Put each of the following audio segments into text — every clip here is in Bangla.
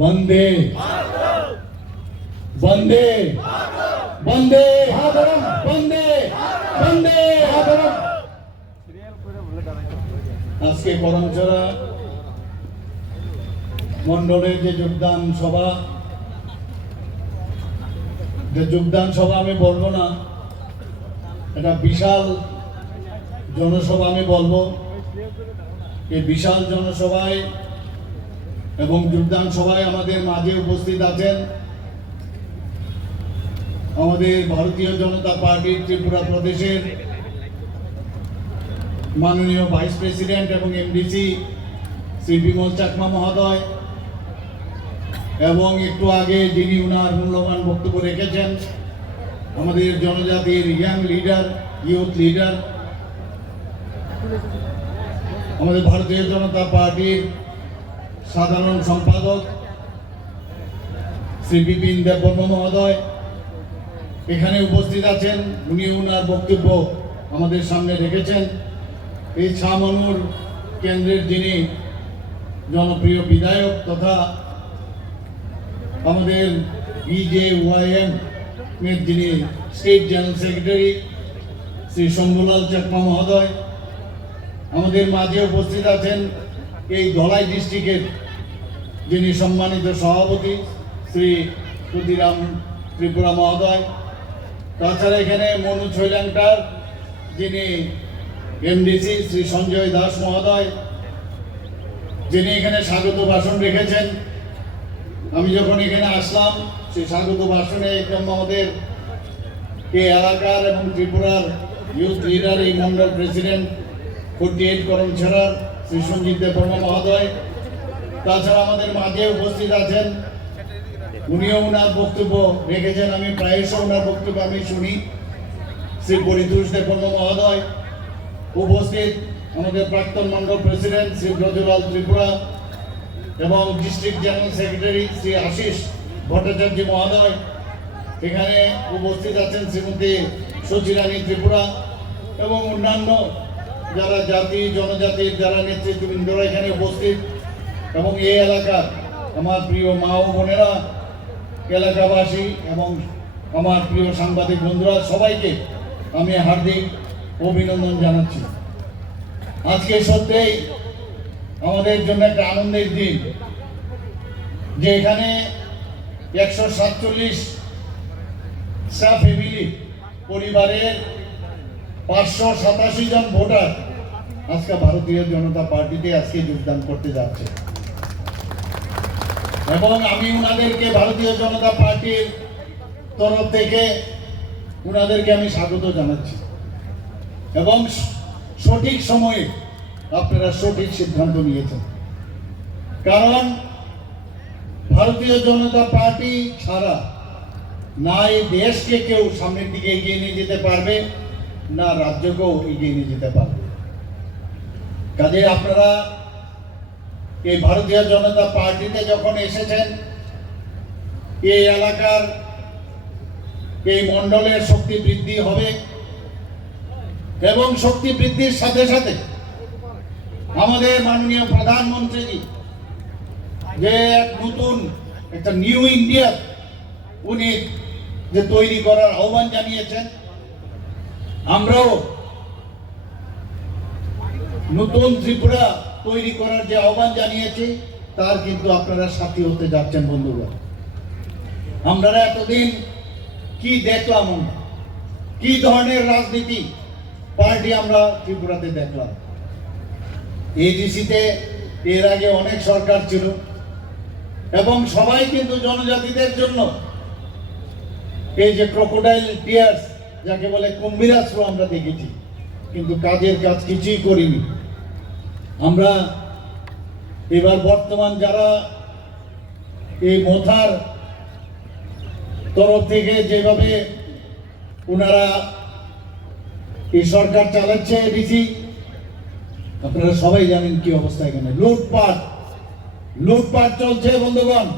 বন্দে বন্দে বন্দে বন্দে বন্দে। আজকে করমচড়া মন্ডলের যে যোগদান সভা আমি বলবো না, এটা বিশাল জনসভা আমি বলবো। এই বিশাল জনসভায় এবং যোগদান সভায় আমাদের মাঝে উপস্থিত আছেন আমাদের ভারতীয় জনতা পার্টির ত্রিপুরা প্রদেশের মাননীয় ভাইস প্রেসিডেন্ট এবং এমডিসি শ্রী বিমল চাকমা মহোদয়, এবং একটু আগে যিনি উনার মূল্যবান বক্তব্য রেখেছেন আমাদের জনজাতির ইয়াং লিডার, ইউথ লিডার, আমাদের ভারতীয় জনতা পার্টির সাধারণ সম্পাদক শ্রী বিপিন দেববর্মা মহোদয় এখানে উপস্থিত আছেন। উনি উনার বক্তব্য আমাদের সামনে রেখেছেন। এই ছামনুর কেন্দ্রের যিনি জনপ্রিয় বিধায়ক তথা আমাদের BJYM এর যিনি state general secretary Shri Shambhulal Chakma মহোদয়, আমাদের মাঝে উপস্থিত আছেন এই ধলাই ডিস্ট্রিক্টের যিনি সম্মানিত সভাপতি শ্রী ক্ষুদিরাম ত্রিপুরা মহোদয়, তাছাড়া এখানে মনু ছৈলাংটার যিনি এমডিসি শ্রী সঞ্জয় দাস মহোদয়, যিনি এখানে স্বাগত ভাষণ রেখেছেন। আমি যখন এখানে আসলাম সেই স্বাগত ভাষণে একদম আমাদের এই এলাকার এবং ত্রিপুরার ইউথ লিডার, এই মন্ডল প্রেসিডেন্ট 48 করমচড়ার শ্রী সঞ্জিত দেববর্মা মহোদয়, তাছাড়া আমাদের মাঝে উপস্থিত আছেন, উনিও ওনার বক্তব্য রেখেছেন। আমি প্রায়শই ওনার বক্তব্য আমি শুনি, শ্রী পরিতোষ দেববর্মা মহোদয় উপস্থিত, আমাদের প্রাক্তন মন্ডল প্রেসিডেন্ট শ্রী ব্রজলাল ত্রিপুরা এবং district general secretary Shri Ashis Bhattacharya মহোদয়, এখানে উপস্থিত আছেন শ্রীমতী সচিরানী ত্রিপুরা এবং অন্যান্য যারা জাতি জনজাতির যারা নেতৃত্ববৃন্দরা এখানে উপস্থিত, এবং এই এলাকার আমার প্রিয় মা ও বোনেরা, এলাকাবাসী এবং আমার প্রিয় সাংবাদিক বন্ধুরা, সবাইকে আমি হার্দিক অভিনন্দন জানাচ্ছি। আজকে সত্যিই আমাদের জন্য একটা আনন্দের দিন যে এখানে 147 ফ্যামিলি পরিবারের 587 জন ভোটার আজকে ভারতীয় জনতা পার্টিতে আজকে যোগদান করতে যাচ্ছে, এবং আমি উনাদেরকে ভারতীয় জনতা পার্টির তরফ থেকে উনাদেরকে আমি স্বাগত জানাচ্ছি। এবং সঠিক সময়ে আপনারা সঠিক সিদ্ধান্ত নিয়েছেন, কারণ ভারতীয় জনতা পার্টি ছাড়া না এই দেশকে কেউ সামনের দিকে এগিয়ে নিয়ে যেতে পারবে, না রাজ্যকেও এগিয়ে নিয়ে যেতে পারবে। কাজে আপনারা এই ভারতীয় জনতা পার্টিতে যখন এসেছেন, এই এলাকার এই মণ্ডলের শক্তি বৃদ্ধি হবে, এবং শক্তি বৃদ্ধির সাথে সাথে আমাদের মাননীয় প্রধানমন্ত্রী যে এক নতুন একটা নিউ ইন্ডিয়া উনি যে তৈরি করার আহ্বান জানিয়েছেন, আমরাও নতুন ত্রিপুরা তৈরি করার যে আহ্বান জানিয়েছি তার কিন্তু আপনারা সাথী হতে যাচ্ছেন। বন্ধুরা, আমরা এতদিন কি দেখলাম, কি ধরনের রাজনীতি পার্টি আমরা ত্রিপুরাতে দেখলাম। এডিসিতে এর আগে অনেক সরকার ছিল এবং সবাই কিন্তু জনজাতিদের জন্য এই যে ক্রোকোডাইল টিয়ার্স যাকে বলে কুম্ভীরাস্ত্র আমরা দেখেছি, কিন্তু কাজের কাজ কিছুই করিনি। আমরা এবার বর্তমান যারা এই মোথার তরফ থেকে যেভাবে ওনারা এই সরকার চালাচ্ছে, এডিসি আপনারা সবাই জানেন কি অবস্থা, এখানে লুটপাট চলছে বন্ধুগণ।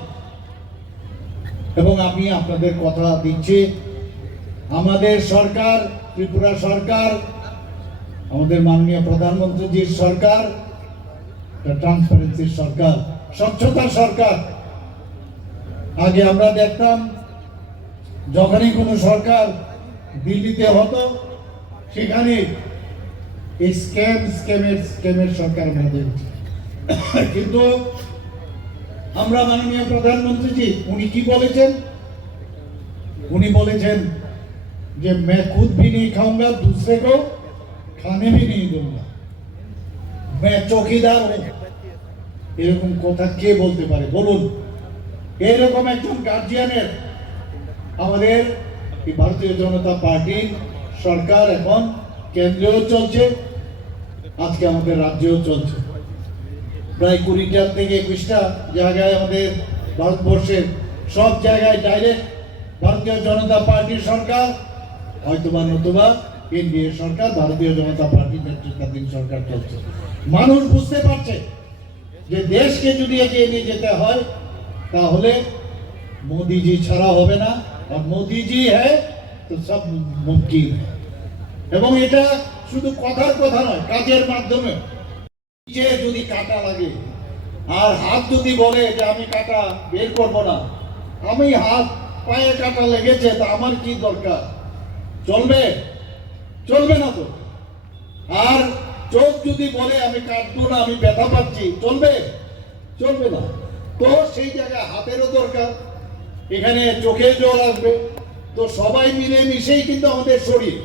এবং আমি আপনাদের কথা দিচ্ছি, আমাদের সরকার, ত্রিপুরা সরকার, আমাদের মাননীয় প্রধানমন্ত্রীজির সরকার ট্রান্সপারেন্সির সরকার, স্বচ্ছতার সরকার, আগে আমরা দেখতাম যখনই কোনো সরকার দিল্লিতে হতো সেখানে এই স্ক্যামের সরকার আমাদের। কিন্তু আমরা মাননীয় প্রধানমন্ত্রীজি উনি কি বলেছেন? উনি বলেছেন যে मैं खुद भी नहीं खाऊंगा, दूसरे को खाने भी नहीं दूंगा, मैं চৌকিদার হই। এরকম কথা কে বলতে পারে বলুন? এরকম একজন গার্জিয়ানের আমাদের এই ভারতীয় জনতা পার্টির সরকার এখন কেন্দ্রেও চলছে, আজকে আমাদের রাজ্যেও চলছে। প্রায় 20টা থেকে 21টা জায়গায় আমাদের ভারতবর্ষের সব জায়গায় ডাইরেক্ট ভারতীয় জনতা পার্টির সরকার, হয়তোবা নতুবা এনডিএ সরকার, ভারতীয় জনতা পার্টির নেতৃত্বাধীন সরকার চলছে। মানুষ বুঝতে পারছে যে দেশকে যদি এগিয়ে নিয়ে যেতে হয় তাহলে মোদিজি ছাড়া হবে না, আর মোদিজি হ্যাঁ তো সব মুমকিন। এবং এটা শুধু কথার কথা নয়, কাজের মাধ্যমে। যে যদি কাটা লাগে আর হাত যদি বলে যে আমি কাটা বের করবো না, আমি হাত পায়ে কাটা লেগেছে তা আমার কি দরকার? চলবে? চলবে না তো। আর চোখ যদি বলে আমি কাটবো না, আমি ব্যথা পাচ্ছি, চলবে? চলবে না। তো সেই জায়গায় হাতেরও দরকার, এখানে চোখে জল আসবে। তো সবাই মিলে মিশেই কিন্তু আমাদের শরীর।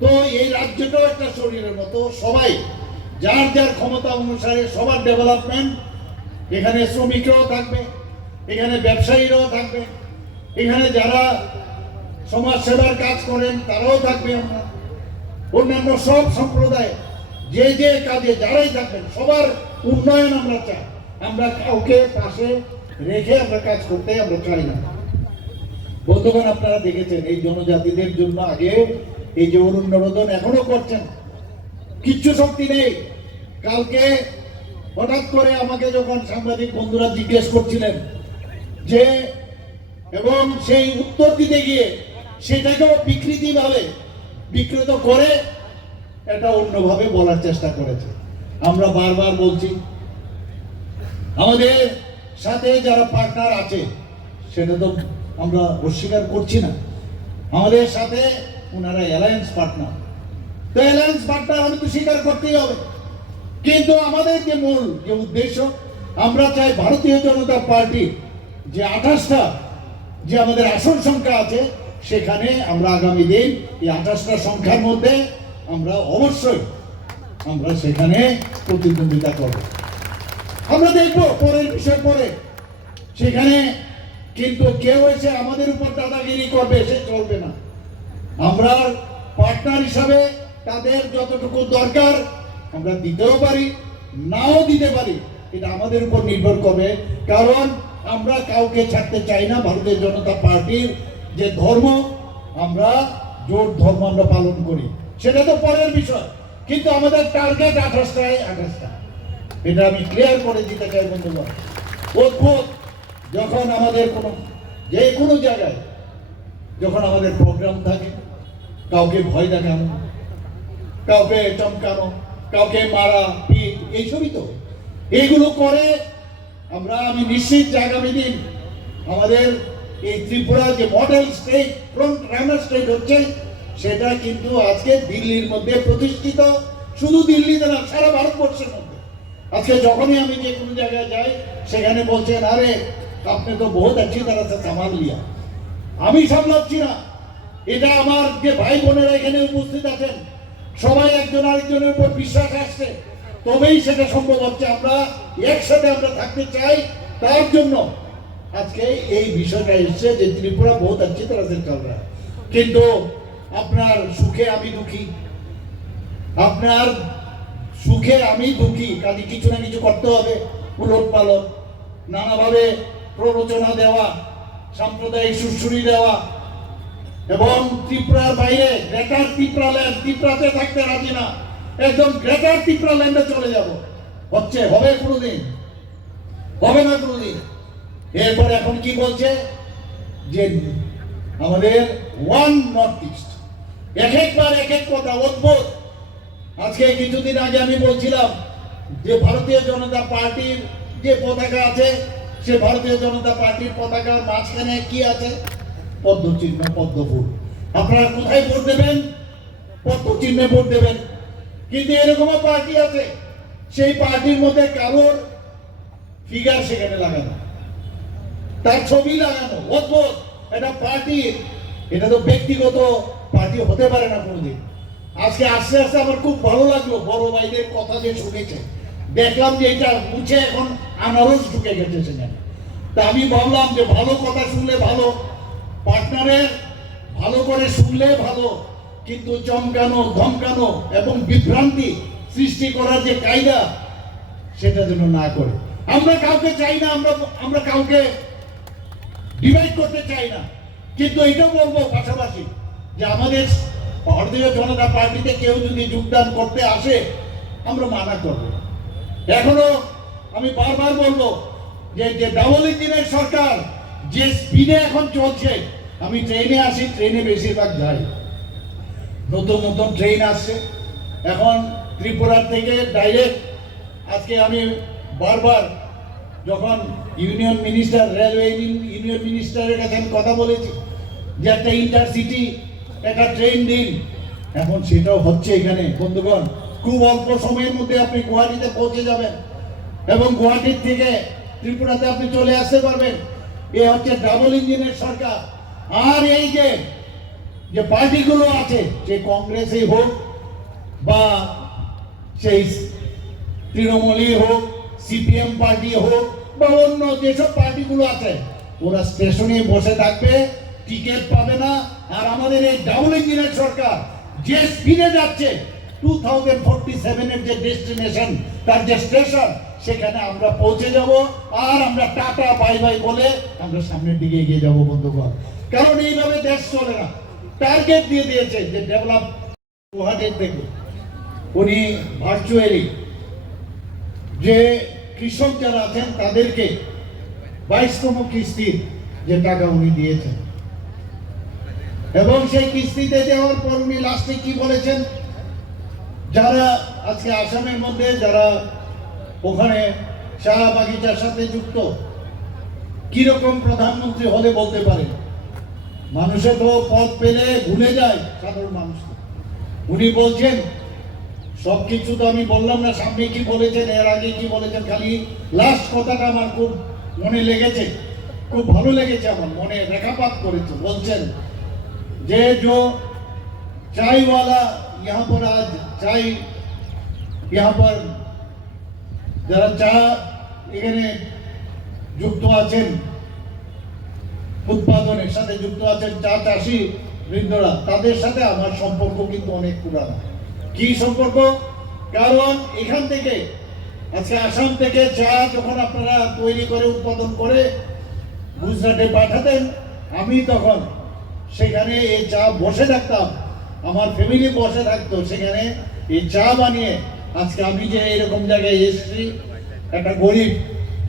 তো এই রাজ্যটাও একটা শরীরের মতো, সবাই যার যার ক্ষমতা অনুসারে সবার ডেভেলপমেন্ট। এখানে শ্রমিকরাও থাকবে, এখানে ব্যবসায়ীরাও থাকবে, এখানে যারা সমাজ সেবার কাজ করেন তারাও থাকবে, আমরা অন্যান্য সব সম্প্রদায় যে যে কাজে যারাই থাকবেন সবার উন্নয়ন আমরা চাই। আমরা কাউকে পাশে রেখে আমরা কাজ করতে আমরা চাই না। বন্ধুগণ, আপনারা দেখেছেন এই জনজাতিদের জন্য আগে এই যে অরুণ নরোদন এখনো করছেন, কিচ্ছু শক্তি নেই। কালকে হঠাৎ করে আমাকে যখন সাংবাদিক বন্ধুরা জিজ্ঞেস করছিলেন যে, এবং সেই উত্তর দিতে গিয়ে সেটাকেও বিকৃত করে এটা অন্যভাবে বলার চেষ্টা করেছে। আমরা বারবার বলছি আমাদের সাথে যারা পার্টনার আছে সেটা তো আমরা অস্বীকার করছি না, আমাদের সাথে ওনারা অ্যালায়েন্স পার্টনার। তো অ্যালায়েন্স পার্টনার আমি তো স্বীকার করতেই হবে। কিন্তু আমাদের যে মূল যে উদ্দেশ্য, আমরা চাই ভারতীয় জনতা পার্টি যে 28টা যে আমাদের আসন সংখ্যা আছে সেখানে আমরা আগামী দিন এই 28টা সংখ্যার মধ্যে আমরা অবশ্যই আমরা সেখানে প্রতিদ্বন্দ্বিতা করব। আমরা দেখব পরের বিষয় পরে, সেখানে কিন্তু কেউ এসে আমাদের উপর দাদাগিরি করবে সে চলবে না। আমরা পার্টনার হিসাবে তাদের যতটুকু দরকার আমরা দিতেও পারি, নাও দিতে পারি, এটা আমাদের উপর নির্ভর করবে। কারণ আমরা কাউকে ছাড়তে চাই না। ভারতীয় জনতা পার্টির যে ধর্ম, আমরা জোট ধর্ম আমরা পালন করি, সেটা তো পরের বিষয়, কিন্তু আমাদের টার্গেট 28টায় 28টা, এটা আমি ক্লিয়ার করে দিতে চাই বন্ধুগণ। অদ্ভুত যখন আমাদের যে কোনো জায়গায় যখন আমাদের প্রোগ্রাম থাকে, কাউকে ভয় দেখানো, কাউকে চমকানো, কাউকে মারা পিট, এইসবই তো এইগুলো করে আমি নিশ্চিত যে আগামী দিন আমাদের এই ত্রিপুরা যে model state, front runner state হচ্ছে, সেটা কিন্তু আজকে দিল্লির মধ্যে প্রতিষ্ঠিত। শুধু দিল্লিতে না, সারা ভারতবর্ষের মধ্যে। আজকে যখনই আমি যে কোনো জায়গায় যাই সেখানে বলছেন আরে আপনি তো বহুত अच्छी तरह से संभाल लिया। আমি সামলাচ্ছি না, এটা আমার যে ভাই বোনেরা এখানে উপস্থিত আছেন সবাই একজন আরেকজনের উপর বিশ্বাস আসছে, তবেই সেটা সম্ভব হচ্ছে। আমরা একসাথে আমরা থাকতে চাই, তার জন্য আজকে এই বিষয়টা এসছে যে ত্রিপুরা বহুত अच्छी तरह से चल रहा है। কিন্তু আপনার সুখে আমি দুঃখী, আপনার সুখে আমি দুঃখী, কাজে কিছু না কিছু করতে হবে। উলট পালট নানাভাবে প্ররোচনা দেওয়া, সাম্প্রদায়িক সুরসুরি দেওয়া, এবং ত্রিপুরার বাইরে গ্রেটার ত্রিপুরাল্যান্ড, ত্রিপুরাতে থাকতে রাজি না, একদম গ্রেটার ত্রিপুরাল্যান্ডে চলে যাব, হচ্ছে হবে কোনোদিন? হবে না কোনোদিন। এরপর এখন কি বলছে যে আমাদের ওয়ান নর্থ ইস্ট, এক একবার এক এক কথা অদ্ভুত। আজকে কিছুদিন আগে আমি বলছিলাম যে ভারতীয় জনতা পার্টির যে পতাকা আছে সে ভারতীয় জনতা পার্টির পতাকার মাঝখানে কি আছে? পদ্ম চিহ্ন, পদ্ম ফুল। আপনারা কোথায় ভোট দেবেন? পদ্ম চিহ্নে ভোট দেবেন। কিন্তু এরকমও পার্টি আছে, সেই পার্টির মধ্যে কারোর ফিগার সেখানে লাগানো, তার ছবি লাগানো। অদ্ভুত। এটা পার্টি, এটা তো ব্যক্তিগত পার্টি হতে পারে না কোনোদিন। আজকে আস্তে আস্তে আমার খুব ভালো লাগলো, বড় ভাইদের কথা যে শুনেছে, দেখলাম যে এটা মুছে এখন আনারস ঢুকে গেছে সেখানে। তা আমি ভাবলাম যে ভালো কথা শুনলে ভালো, পার্টনারের ভালো করে শুনলে ভালো, কিন্তু চমকানো, ধমকানো এবং বিভ্রান্তি সৃষ্টি করার যে কায়দা, সেটা যেন না করে। আমরা কাউকে চাই না, আমরা কাউকে ডিভাইড করতে চাই না, কিন্তু এটাও বলবো পাশাপাশি যে আমাদের ভারতীয় জনতা পার্টিতে কেউ যদি যোগদান করতে আসে, আমরা মানা করব। এখনো আমি বারবার বলবো যে ডাবল ইঞ্জিনের সরকার যে স্পিডে এখন চলছে, আমি ট্রেনে আসি, ট্রেনে বেশিরভাগ যাই, নতুন নতুন ট্রেন আসছে এখন ত্রিপুরা থেকে ডাইরেক্ট। আজকে আমি বারবার যখন ইউনিয়ন মিনিস্টার, রেলওয়ে ইউনিয়ন মিনিস্টারের কাছে আমি কথা বলেছি যে একটা ইন্টারসিটি একটা ট্রেন দিন, এখন সেটাও হচ্ছে এখানে। বন্ধুগণ, খুব অল্প সময়ের মধ্যে আপনি গুয়াহাটিতে পৌঁছে যাবেন এবং গুয়াহাটির থেকে ত্রিপুরাতে আপনি চলে আসতে পারবেন। এ হচ্ছে ডাবল ইঞ্জিনের সরকার। আর এই যে পার্টিগুলো আছে, সে কংগ্রেসই হোক বা সেই তৃণমূলই হোক, সিপিএম পার্টি হোক বা অন্য যেসব পার্টিগুলো আছে, ওরা স্টেশনে বসে থাকবে, টিকিট পাবে না। আর আমাদের এই ডাবল ইঞ্জিনের সরকার যে স্পিডে যাচ্ছে, 2047 এর যে ডেস্টিনেশন, তার যে স্টেশন, সেখানে আমরা পৌঁছে যাব। আর আমরা টাটা বাই বাই বলে আমরা সামনের দিকে এগিয়ে যাব বন্ধুগণ। কারণ এইভাবে দেশ চলে না। টার্গেট দিয়ে দিয়েছে যে ডেভেলপ গুয়াহাটির থেকে। উনি ভার্চুয়ালি যে কৃষক যারা আছেন তাদেরকে 22তম কিস্তির যে টাকা উনি দিয়েছেন, এবং সেই কিস্তিতে দেওয়ার পর উনি লাস্টে কি বলেছেন, যারা আজকে আসামের মধ্যে যারা ওখানে চা বাগিচার সাথে যুক্ত, কিরকম প্রধানমন্ত্রী হলে বলতে পারেন? মানুষে তো পদ পেলে ভুলে যায় সাধারণ মানুষ। উনি বলছেন সবকিছু তো আমি বললাম না, সামনে কি বলেছেন, এর আগে কি বলেছেন, খালি লাস্ট কথাটা আমার খুব মনে লেগেছে, খুব ভালো লেগেছে, আমার মনে রেখাপাত করেছে। বলছেন যে চাই ওয়ালা यहाँ पर आज চাই, यहाँ पर যারা চা এখানে যুক্ত আছেন, উৎপাদনের সাথে যুক্ত আছেন, চা চাষি বৃন্দরা, তাদের সাথে আমার সম্পর্ক কিন্তু অনেক পুরানো। কি সম্পর্ক? কারণ এখান থেকে আজকে আসাম থেকে চা যখন আপনারা তৈরি করে উৎপাদন করে গুজরাটে পাঠাতেন, আমি তখন সেখানে এই চা বসে থাকতাম, আমার ফ্যামিলি বসে থাকতো সেখানে এই চা বানিয়ে। আজকে আমি যে এরকম জায়গায় এসেছি, একটা গরিব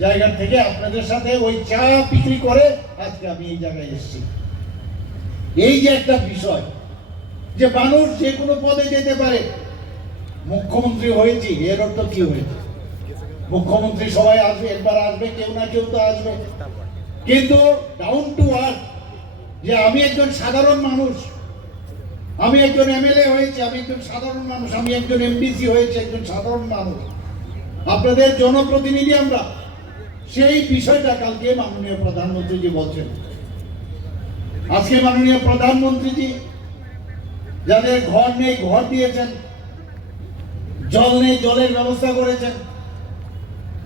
জায়গা থেকে আপনাদের সাথে ওই চা বিক্রি করে আজকে আমি এই জায়গায় এসেছি। এই যে একটা বিষয় যে মানুষ যে কোনো পদে যেতে পারে, মুখ্যমন্ত্রী হয়েছি এর অর্থ কি হয়েছে? মুখ্যমন্ত্রী সবাই আসবে, একবার আসবে, কেউ না কেউ তো আসবে, কিন্তু ডাউন টু আর্থ যে আমি একজন সাধারণ মানুষ, আমি একজন এমএলএ হয়েছি, আমি একজন সাধারণ মানুষ, আমি একজন এমডিসি হয়েছি, একজন সাধারণ মানুষ, আপনাদের জনপ্রতিনিধি আমরা। সেই বিষয়টা কালকে মাননীয় প্রধানমন্ত্রীজি বলছেন। আজকে মাননীয় প্রধানমন্ত্রীজি যাদের ঘর নেই ঘর দিয়েছেন, জল নেই জলের ব্যবস্থা করেছেন।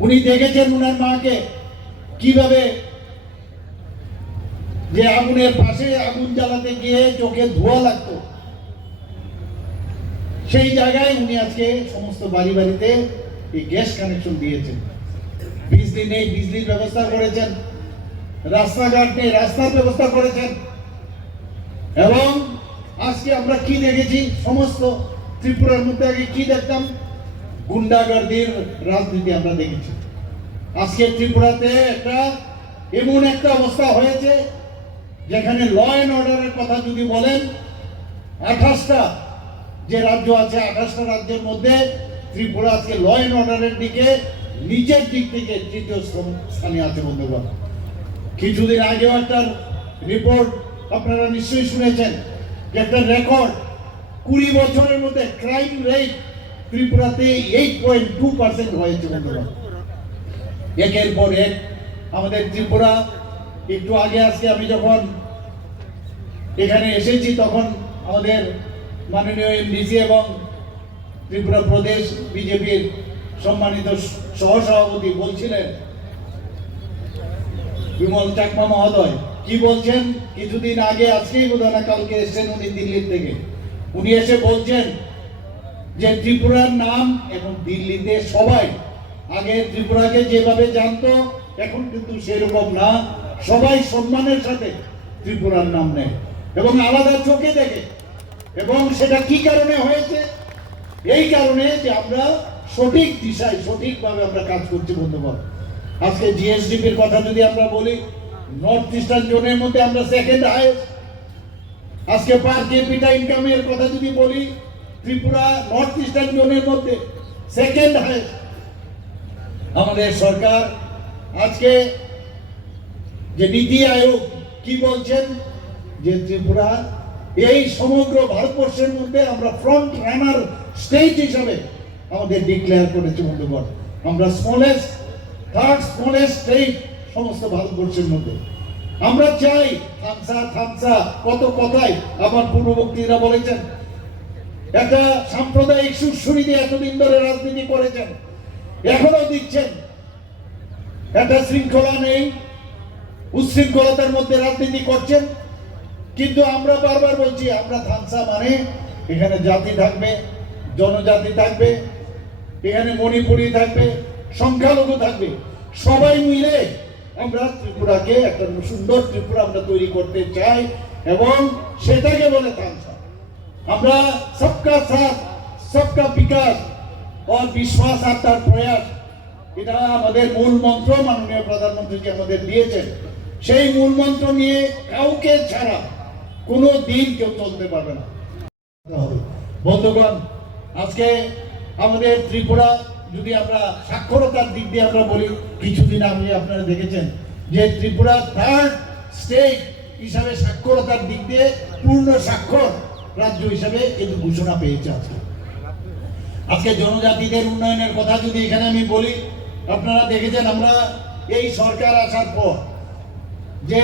উনি দেখেছেন উনার মাকে কিভাবে যে আগুনের পাশে আগুন জ্বালাতে গিয়ে চোখে ধোঁয়া লাগতো, সেই জায়গায় উনি আজকে সমস্ত বাড়ি বাড়িতে এই গ্যাস কানেকশন দিয়েছেন। বিজলি নেই বিজলির ব্যবস্থা করেছেন, রাস্তাঘাট নেই রাস্তার ব্যবস্থা করেছেন। এবং আজকে আমরা কি দেখেছি, সমস্ত ত্রিপুরার মধ্যে আগে কি দেখতাম, গুন্ডাগার্দির রাজনীতি আমরা দেখেছি। আজকে ত্রিপুরাতে একটা এমন একটা অবস্থা হয়েছে যেখানে ল অ্যান্ড অর্ডারের কথা যদি বলেন, 28টা যে রাজ্য আছে, 28টা রাজ্যের মধ্যে ত্রিপুরা আজকে ল অ্যান্ড অর্ডারের দিকে নিচের দিক থেকে তৃতীয় স্থানে আছে বন্ধুগণ। কিছুদিন আগেও একটা রিপোর্ট আপনারা নিশ্চয়ই শুনেছেন যে একটা রেকর্ড 20 বছরের মধ্যে ক্রাইম রেট ত্রিপুরাতে 8.2% হয়েছে বন্ধুগণ। একের পর এক আমাদের ত্রিপুরা, একটু আগে আজকে আমি যখন এখানে এসেছি তখন আমাদের মাননীয় এমডিসি এবং ত্রিপুরা প্রদেশ বিজেপির সম্মানিত সহসভাপতি বলছিলেন, বিমল চাকমা মহোদয় কি বলছেন, কিছুদিন আগে আজকেই বোধহয় না কালকে এসেছেন উনি দিল্লির থেকে, উনি এসে বলছেন যে ত্রিপুরার নাম এখন দিল্লিতে সবাই, আগে ত্রিপুরাকে যেভাবে জানতো এখন কিন্তু সেরকম না, সবাই সম্মানের সাথে ত্রিপুরার নাম নেয় এবং আলাদা চোখে দেখে। এবং সেটা কি কারণে হয়েছে? এই কারণে যে আমরা সঠিক দিশায় সঠিকভাবে আমরা কাজ করছি বন্ধুগণ। আজকে জিএসডিপির কথা যদি আমরা বলি, নর্থ ইস্টার্ন জোনের মধ্যে আমরা সেকেন্ড হাইয়েস্ট। আজকে পার ক্যাপিটা ইনকামের কথা যদি বলি, ত্রিপুরা নর্থ ইস্টার্ন জোনের মধ্যে সেকেন্ড হাইয়েস্ট। আমাদের সরকার আজকে যে নীতি আয়োগ কি বলছেন যে ত্রিপুরা এই সমগ্র ভারতবর্ষের মধ্যে আমরা ফ্রন্ট রানার স্টেট হিসাবে আমাদের ডিক্লেয়ার করেছে বন্ধুগণ। আমরা থার্ড স্মলেস্ট স্টেট সমস্ত ভারতবর্ষের মধ্যে। আমরা চাই থামসা কত কথাই আমার পূর্ববর্তীরা বলেছেন, একটা সাম্প্রদায়িক সুরসুরি দিয়ে এতদিন ধরে রাজনীতি করেছেন, এখনো দিচ্ছেন, একটা শৃঙ্খলা নেই, উচ্ছৃঙ্খলতার মধ্যে রাজনীতি করছেন। কিন্তু আমরা বারবার বলছি, আমরা থামসা মানে এখানে জাতি থাকবে, জনজাতি থাকবে, এখানে মণিপুরি থাকবে, সংখ্যালঘু থাকবে, সবাই মিলে আমরা ত্রিপুরাকে একটা সুন্দর ত্রিপুরা আমরা তৈরি করতে চাই এবং সেটাকে বলে থামসা। আমরা সবকা সাথ সবকা বিকাশ ও বিশ্বাস আর তার প্রয়াস, এটা আমাদের মূল মন্ত্র মাননীয় প্রধানমন্ত্রীজি আমাদের দিয়েছেন। সেই মূল মন্ত্র নিয়ে কাউকে ছাড়া কোনো দিন কেউ চলতে পারবে না বন্ধুগণ। আজকে আমাদের ত্রিপুরা যদি আমরা সাক্ষরতার দিক দিয়ে আমরা বলি, কিছুদিন আগে আপনারা দেখেছেন যে ত্রিপুরা থার্ড স্টেট হিসাবে সাক্ষরতার দিক দিয়ে পূর্ণ স্বাক্ষর রাজ্য হিসাবে কিন্তু ঘোষণা পেয়েছে। আজকে জনজাতিদের উন্নয়নের কথা যদি এখানে আমি বলি, আপনারা দেখেছেন আমরা এই সরকার আসার পর যে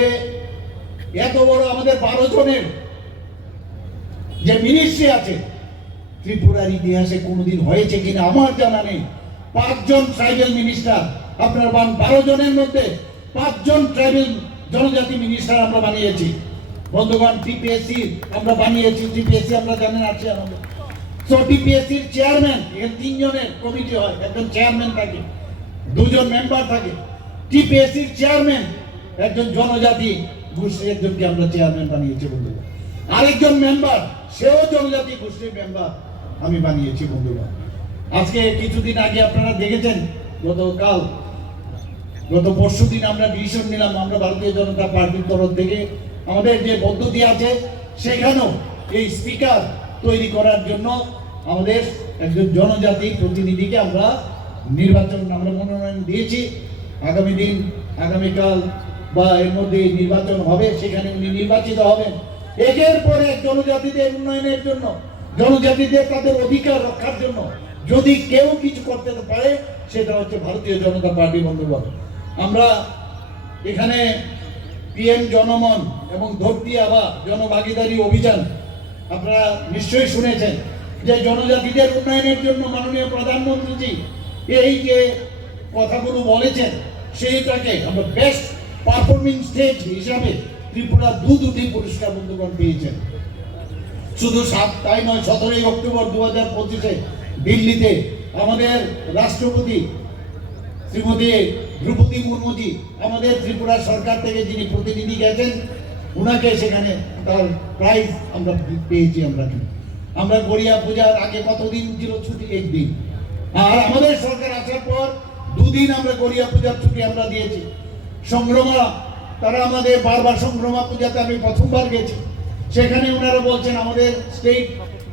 এত বড় আমাদের 12 জনের যে মিনিস্ট্রি আছে, ত্রিপুরার ইতিহাসে কোনোদিন হয়েছে কিনা আমার জানা নেই। 5 জন ট্রাইবেল মিনিস্টার, আপনার 12 জনের মধ্যে 5 জন ট্রাইবেল জনজাতি মিনিস্টার আমরা বানিয়েছি বন্ধুগণ। টিপিএসসি আমরা বানিয়েছি, টিপিএসসি আমরা জানেন আছে আমাদের। সো টিপিএসসির চেয়ারম্যান, এখানে 3 জনের কমিটি হয়, একজন চেয়ারম্যান থাকে, 2 জন মেম্বার থাকে। টিপিএসসির চেয়ারম্যান একজন জনজাতি গোষ্ঠীর একজনকে আমরা চেয়ারম্যান বানিয়েছি বন্ধুগণ। আরেকজন মেম্বার সেও জনজাতি গোষ্ঠীর মেম্বার আমি বানিয়েছি বন্ধুগণ। আজকে কিছুদিন আগে আপনারা দেখেছেন, গত পরশুদিন আমরা ডিসিশন নিলাম, আমরা ভারতীয় জনতা পার্টির তরফ থেকে আমাদের যে পদ্ধতি আছে সেখানেও এই স্পিকার তৈরি করার জন্য আমাদের একজন জনজাতি প্রতিনিধিকে আমরা মনোনয়ন দিয়েছি। আগামী দিন, আগামীকাল বা এর মধ্যে নির্বাচন হবে, সেখানে উনি নির্বাচিত হবেন। একের পর এক জনজাতিদের উন্নয়নের জন্য, জনজাতিদের তাদের অধিকার রক্ষার জন্য যদি কেউ কিছু করতে পারে সেটা হচ্ছে ভারতীয় জনতা পার্টি বন্ধুগণ। আমরা এখানে পিএম জনমন এবং ধরতি আবা জনভাগিদারি অভিযান আপনারা নিশ্চয়ই শুনেছেন, যে জনজাতিদের উন্নয়নের জন্য মাননীয় প্রধানমন্ত্রীজি এই যে কথাগুলো বলেছেন, সেইটাকে আমরা বেস্ট পারফর্মিং স্টেট হিসাবে ত্রিপুরা দুটি পুরস্কার বন্ধুগণ পেয়েছেন। শুধু তাই নয়, 17 অক্টোবর 2025 দিল্লিতে আমাদের রাষ্ট্রপতি শ্রীমতী দ্রৌপদী মুর্মুজি আমাদের ত্রিপুরা সরকার থেকে যিনি প্রতিনিধি গেছেন, ওনাকে সেখানে তার প্রাইজ আমরা পেয়েছি। আমরা গড়িয়া পূজার আগে কতদিন ছিল ছুটি? 1 দিন। আর আমাদের সরকার আসার পর 2 দিন আমরা গড়িয়া পূজার ছুটি আমরা দিয়েছি। সংগ্রামা, তারা আমাদের বারবার সংগ্রামা পূজাতে আমি প্রথমবার গেছি, সেখানে ওনারা বলছেন আমাদের স্টেট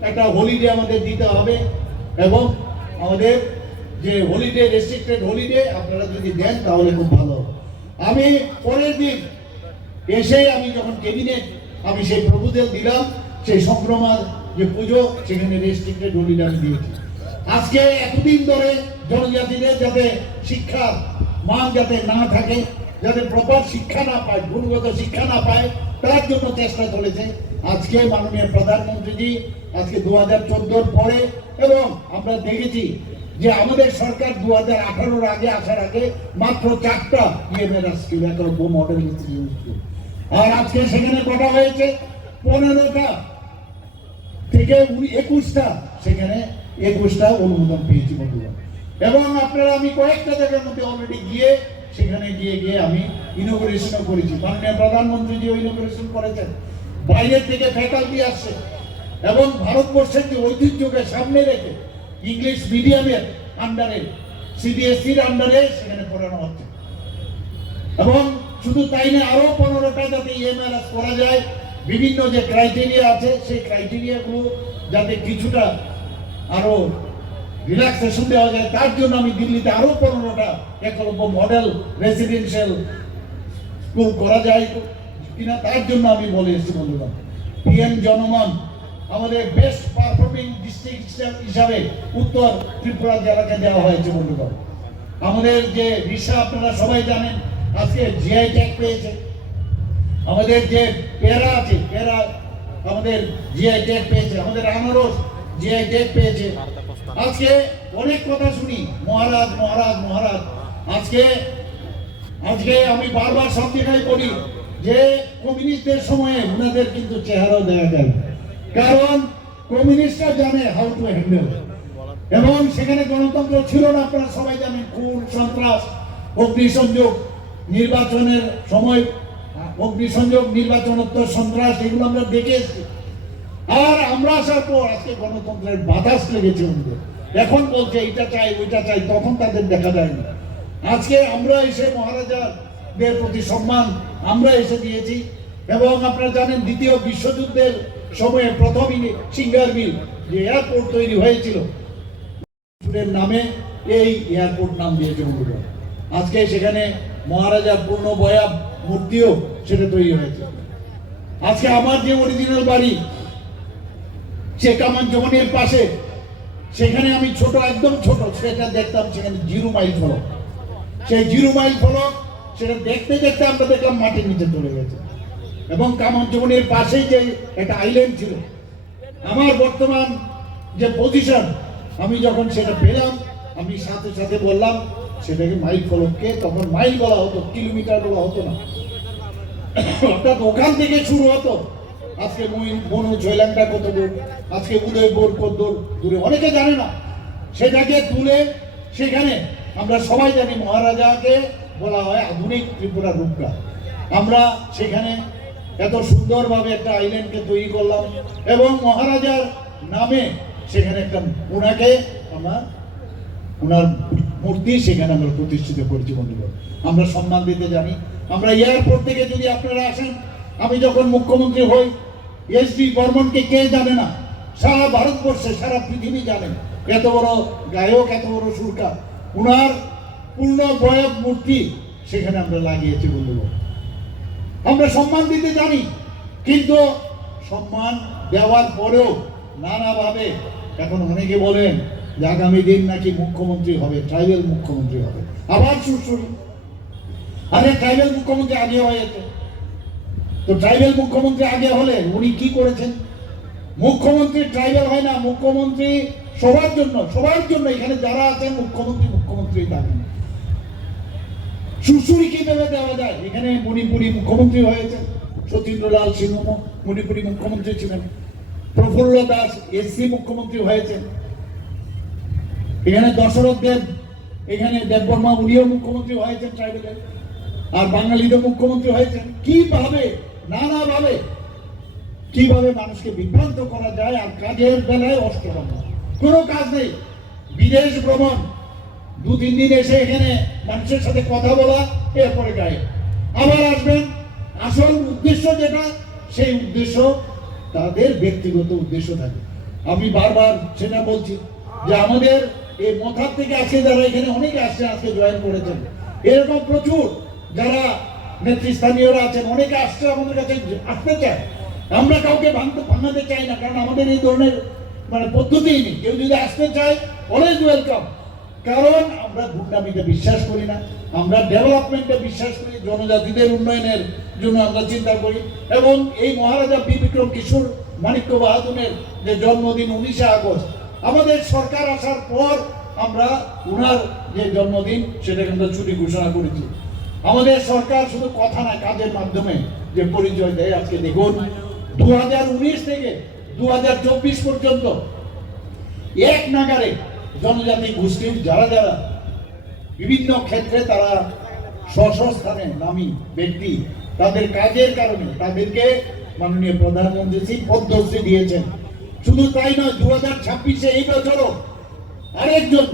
একটা হলিডে আমাদের দিতে হবে এবং আমাদের যে হলিডে, রেস্ট্রিক্টেড হলিডে আপনারা যদি দেন তাহলে খুব ভালো। আমি পরের দিন এসে আমি যখন ক্যাবিনেট আমি সেই প্রপোজাল দিলাম, সেই সংক্রমণ যে পুজো সেখানে রেস্ট্রিক্টেড হলিডে আমি দিয়েছি। আজকে এতদিন ধরে জনজাতিদের যাতে শিক্ষার মান যাতে না থাকে, যাতে প্রপার শিক্ষা না পায়, গুণগত শিক্ষা না পায়, তার জন্য চেষ্টা চলেছে। আজকে মাননীয় প্রধানমন্ত্রীজি আজকে 2014 পরে, এবং আমরা দেখেছি যে আমাদের সরকার 2018 আগে আসার আগে মাত্র 4টা EMR school, Eklavya model school, আর আজকে সেখানে কটা হয়েছে 15টা থেকে 21টা, সেখানে 21টা অনুমোদন পেয়েছি বন্ধুরা। এবং আপনারা আমি কয়েকটা জায়গার মধ্যে অলরেডি গিয়ে সেখানে গিয়ে আমি ইনোগ্রেশনও করেছি। মাননীয় প্রধানমন্ত্রীজি ইনোগ্রেশন করেছেন, বাইরের থেকে ফ্যাকাল্টি আসছে, এবং ভারতবর্ষের যে ঐতিহ্যকে সামনে রেখে ইংলিশ মিডিয়ামের আন্ডারে, সিবিএসসির আন্ডারে সেখানে পড়ানো হচ্ছে। এবং শুধু তাই না, আরো 15টা যাতে ইএমআরএস করা যায়, বিভিন্ন যে ক্রাইটেরিয়া আছে সেই ক্রাইটেরিয়াগুলো যাতে কিছুটা আরো রিল্যাক্সেশন দেওয়া যায়, তার জন্য আমি দিল্লিতে আরো 15টা একলব্য মডেল রেসিডেন্সিয়াল স্কুল করা যায় কিনা তার জন্য আমি বলে এসেছি বন্ধুরা। পিএম জনমন আমাদের বেস্ট পারফর্মিং ডিস্ট্রিক্ট হিসাবে উত্তর ত্রিপুরা জেলাকে দেওয়া হয়েছে বন্ধুরা। আমাদের যে রিসা আপনারা সবাই জানেন আজকে জিআই ট্যাগ পেয়েছে। আমাদের যে পেয়ারা আছে, পেয়ারা আমাদের জিআই ট্যাগ পেয়েছে। আমাদের আনারস জিআই ট্যাগ পেয়েছে। আজকে অনেক কথা শুনি মহারাজ মহারাজ মহারাজ। আজকে আমি বারবার সব জায়গায় বলি যে কমিউনিস্টদের সময়ে ওনাদের কিন্তু চেহারাও দেখা যায়, কারণ কমিউনিস্টরা জানে হাউ টু হ্যান্ডেল, এবং সেখানে গণতন্ত্র ছিল না। আপনারা সবাই জানেন খুন সন্ত্রাস, অগ্নিসংযোগ, নির্বাচনের সময় অগ্নিসংযোগ, নির্বাচনোত্তর সন্ত্রাস, এগুলো আমরা দেখে এসেছি। আর আমরা আসার পর আজকে গণতন্ত্রের বাতাস লেগেছে ওদের। এখন বলছে এটা চাই ওইটা চাই, তখন তাদের দেখা যায়নি। আজকে আমরা এসে মহারাজাদের প্রতি সম্মান আমরা এসে দিয়েছি। এবং আপনারা জানেন দ্বিতীয় বিশ্বযুদ্ধের সময়ে প্রথম সিঙ্গার মিল যে এয়ারপোর্ট তৈরি হয়েছিল নামে এই এয়ারপোর্ট নাম দিয়েছে বন্ধুরা। আজকে সেখানে মহারাজার পূর্ণ বয়া মূর্তিও সেটা তৈরি হয়েছে। আজকে আমার যে অরিজিনাল বাড়ি সে কামানজমনের পাশে, সেখানে আমি ছোট একদম ছোট সেটা দেখতাম, সেখানে 0 মাইল ফলক। সেই 0 মাইল ফলক সেটা দেখতে দেখতে আমরা দেখলাম মাটির নিচে চলে গেছে। এবং কামানজমনের পাশেই যে একটা আইল্যান্ড ছিল, আমার বর্তমান যে পজিশন আমি যখন সেটা পেলাম আমি সাথে সাথে বললাম সেটাকে মাইল ফলককে, তখন মাইল বলা হতো, কিলোমিটার বলা হতো না, অর্থাৎ ওখান থেকে শুরু হতো। আজকে বনু জয়লাংটা কত দূর, আজকে উদয়পুর কত দূরে অনেকে জানে না। সেটাকে তুলে সেখানে আমরা সবাই জানি মহারাজাকে বলা হয় আধুনিক ত্রিপুরা রূপকা। আমরা সেখানে এত সুন্দরভাবে একটা আইল্যান্ডকে তৈরি করলাম, এবং মহারাজার নামে সেখানে একটা ওনাকে আমরা ওনার মূর্তি সেখানে আমরা প্রতিষ্ঠিত করেছি বন্ধুগণ। আমরা সম্মান দিতে জানি। আমরা এয়ারপোর্ট থেকে যদি আপনারা আসেন, আমি যখন মুখ্যমন্ত্রী হই, এসডি বর্মনকে কে জানে না? সারা ভারতবর্ষে, সারা পৃথিবী জানেন। এত বড় গায়ক, এত বড় সুরকার, ওনার পূর্ণ বয়ব মূর্তি সেখানে আমরা লাগিয়েছি বন্ধুগণ। আমরা সম্মান দিতে জানি, কিন্তু সম্মান দেওয়ার পরেও নানাভাবে এখন অনেকে বলেন যে আগামী দিন নাকি মুখ্যমন্ত্রী হবে, ট্রাইবেল মুখ্যমন্ত্রী হবে। আবার সুরসুরি, আরে ট্রাইবেল মুখ্যমন্ত্রী আগে হয়েছে, তো ট্রাইবেল মুখ্যমন্ত্রী আগে হলে উনি কি করেছেন? মুখ্যমন্ত্রী ট্রাইবেল হয় না, মুখ্যমন্ত্রী সবার জন্য এখানে যারা আছেন মুখ্যমন্ত্রী থাকেন। সুরসুরি কিভাবে দেওয়া যায়? এখানে মণিপুরি মুখ্যমন্ত্রী হয়েছে, সতীন্দ্রলাল সিংহ মণিপুরি মুখ্যমন্ত্রী ছিলেন, প্রফুল্ল দাস এসসি মুখ্যমন্ত্রী হয়েছেন, এখানে দশরথ দেব, এখানে দেববর্মা উনিও মুখ্যমন্ত্রী হয়েছেন ট্রাইবেলের, আর বাঙালিদের মুখ্যমন্ত্রী হয়েছেন। কিভাবে নানাভাবে কিভাবে মানুষকে বিভ্রান্ত করা যায়, আর কাজের বেলায় অষ্টরম্য, কোনো কাজ নেই। বিদেশ ভ্রমণ, 2-3 দিন এসে এখানে মানুষের সাথে কথা বলা, এরপরে গায়ে আবার আসবেন। আসল উদ্দেশ্য যেটা, সেই উদ্দেশ্য তাদের ব্যক্তিগত উদ্দেশ্য থাকে। আমি বারবার সেটা বলছি যে আমাদের এই মথার থেকে আজকে যারা এখানে অনেকে আসছেন, আজকে জয়েন করেছেন, এরকম প্রচুর যারা নেতৃস্থানীয়রা আছেন, অনেকে আসছে আমাদের কাছে, আসতে চায়। আমরা কাউকে ভাঙাতে চাই না, কারণ আমাদের এই ধরনের পদ্ধতিই নেই। কেউ যদি আসতে চায় অলওয়েজ ওয়েলকাম, কারণ আমরা গুন্ডামিতে বিশ্বাস করি না, আমরা ডেভেলপমেন্টে বিশ্বাস করি, জনজাতিদের উন্নয়নের জন্য আমরা চিন্তা করি। এবং এই মহারাজা বীর বিক্রম কিশোর মাণিক্য বাহাদুরের যে জন্মদিন 19শে আগস্ট, আমাদের সরকার আসার পর আমরা ওনার যে জন্মদিন সেটাকে আমরা ছুটি ঘোষণা করেছি। আমাদের সরকার শুধু কথা না, কাজের মাধ্যমে যে পরিচয় দেয়। আজকে দেখুন 2019 থেকে 2024 পর্যন্ত এক নাগারে জনজাতি গোষ্ঠীর যারা যারা বিভিন্ন ক্ষেত্রে তারা স্বস্থানে নামী ব্যক্তি, তাদের কাজের কারণে তাদেরকে মাননীয় প্রধানমন্ত্রী পদ্মশ্রী দিয়েছেন। শুধু তাই নয়, 2026-এ এই বছরও আরেকজন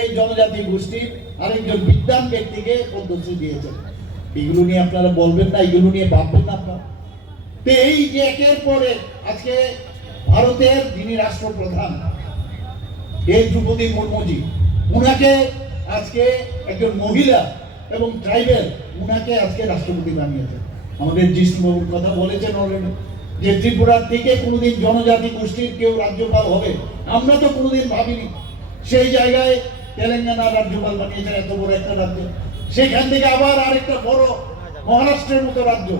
এই জনজাতি গোষ্ঠীর আরেকজন বিদ্বান ব্যক্তিকে পদ্মশ্রী দিয়েছেন। এগুলো নিয়ে আপনারা বলবেন না, এগুলো নিয়ে ভাববেন না আপনারা। তো এই যে একের পরে আজকে ভারতের যিনি রাষ্ট্রপ্রধান এই দ্রৌপদী মুর্মুজি, উনাকে আজকে একজন মহিলা এবং ট্রাইবেল, উনাকে আজকে রাষ্ট্রপতি বানিয়েছেন। আমাদের জিষ্ণুবাবুর কথা বলেছেন অলরেডি, যে ত্রিপুরার থেকে কোনোদিন জনজাতি গোষ্ঠীর কেউ রাজ্যপাল হবে, আমরা তো কোনোদিন ভাবিনি। সেই জায়গায় তেলেঙ্গানার রাজ্যপাল বানিয়েছেন, এত বড় একটা রাজ্য। সেখান থেকে আবার আরেকটা বড় মহারাষ্ট্রের মতো রাজ্য,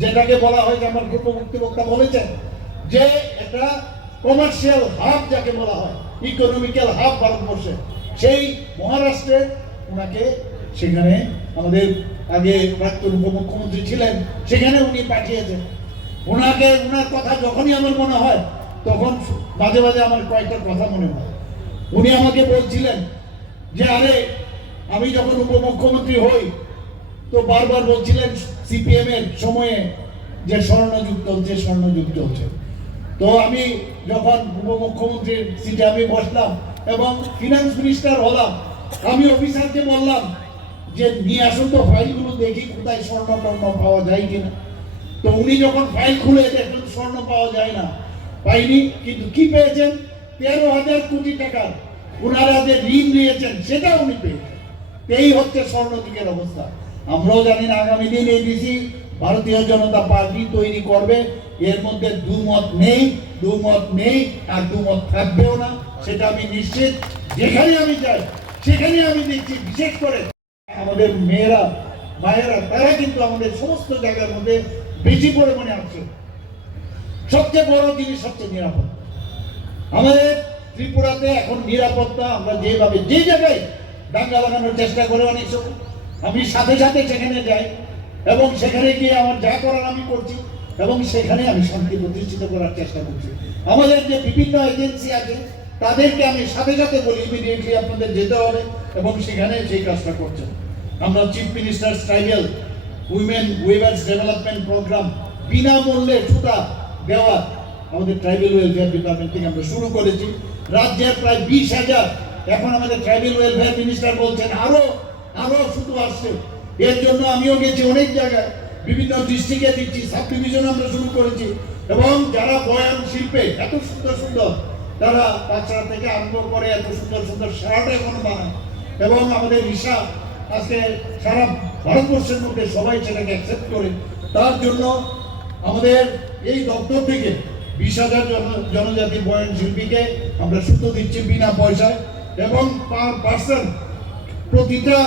যেটাকে বলা হয়, যে আমার পূর্ববর্তী বক্তা বলেছেন যে এটা কমার্শিয়াল হাব যাকে বলা হয়, ইকোনমিক্যাল হাব ভারতবর্ষে, সেই মহারাষ্ট্রে ওনাকে সেখানে আমাদের আগে প্রাক্তন উপমুখ্যমন্ত্রী ছিলেন, সেখানে উনি পাঠিয়েছেন। ওনাকে, ওনার কথা যখনই আমার মনে হয় তখন মাঝে মাঝে আমার কয়েকটা কথা মনে হয়। উনি আমাকে বলছিলেন যে আরে আমি যখন উপমুখ্যমন্ত্রী হই তো বারবার বলছিলেন সিপিএম এর সময়ে যে স্বর্ণযুগ চলছে, স্বর্ণযুগ চলছে। তো আমি যখন উপমুখ্যমন্ত্রীর সিটে আমি বসলাম এবং ফিনান্স মিনিস্টার হলাম, আমি অফিসারকে বললাম যে নিয়ে আসুন তো ফাইলগুলো, দেখি কোথায় স্বর্ণ টর্ণ পাওয়া যায় কিনা। তো উনি যখন ফাইল খুলে দেখলেন স্বর্ণ পাওয়া যায় না, পাইনি। কিন্তু কি পেয়েছেন? 13,000 কোটি টাকার ওনারা যে ঋণ নিয়েছেন সেটা উনি পেয়েছেন। এই হচ্ছে স্বর্ণযুগের অবস্থা। আমরাও জানি না আগামী দিন এডিসি ভারতীয় জনতা পার্টি তৈরি করবে, এর মধ্যে দুমত নেই আর দুমত থাকবেও না, সেটা আমি নিশ্চিত। যেখানে আমি যাই সেখানে আমি দেখছি, বিশেষ করে আমাদের মেয়েরা, মায়েরা, তারা কিন্তু আমাদের সমস্ত জায়গার মধ্যে বেশি পরিমাণে আছে। সবচেয়ে বড় জিনিস হচ্ছে নিরাপত্তা। আমাদের ত্রিপুরাতে এখন নিরাপত্তা, আমরা যেভাবে যে জায়গায় দাঙ্গা লাগানোর চেষ্টা করে অনেক সময়, আমি সাথে সাথে সেখানে যাই এবং সেখানে গিয়ে আমার যা করার আমি করছি এবং সেখানে আমি শান্তি প্রতিষ্ঠিত করার চেষ্টা করছি। আমাদের যে বিভিন্ন এজেন্সি আছে তাদেরকে আমি সাথে সাথে বলি ইমিডিয়েটলি আপনাদের যেতে হবে এবং সেখানে সেই কাজটা করছেন। আমরা chief minister tribal women's development programme বিনামূল্যে জুতা দেওয়া আমাদের ট্রাইবাল ওয়েলফেয়ার ডিপার্টমেন্ট থেকে আমরা শুরু করেছি। রাজ্যের প্রায় 20,000, এখন আমাদের ট্রাইবাল ওয়েলফেয়ার মিনিস্টার বলছেন আরো শুধু আসছে। এর জন্য আমিও গেছি অনেক জায়গায়, বিভিন্ন ডিস্ট্রিক্টে দিচ্ছি, সাব ডিভিশন আমরা শুরু করেছি। এবং যারা বয়ান শিল্পে এত সুন্দর সুন্দর, তারা বাচ্চা থেকে আরম্ভ করে এত সুন্দর সুন্দর শার্ট এখন বানায় এবং আমাদের ঈশা আজকে সারা ভারতবর্ষের মধ্যে সবাই সেটাকে অ্যাকসেপ্ট করে। তার জন্য আমাদের এই দপ্তর থেকে 20,000 জনজাতি বয়ান শিল্পীকে আমরা সুতো দিচ্ছি বিনা পয়সায় এবং পার পার্সন প্রতিটা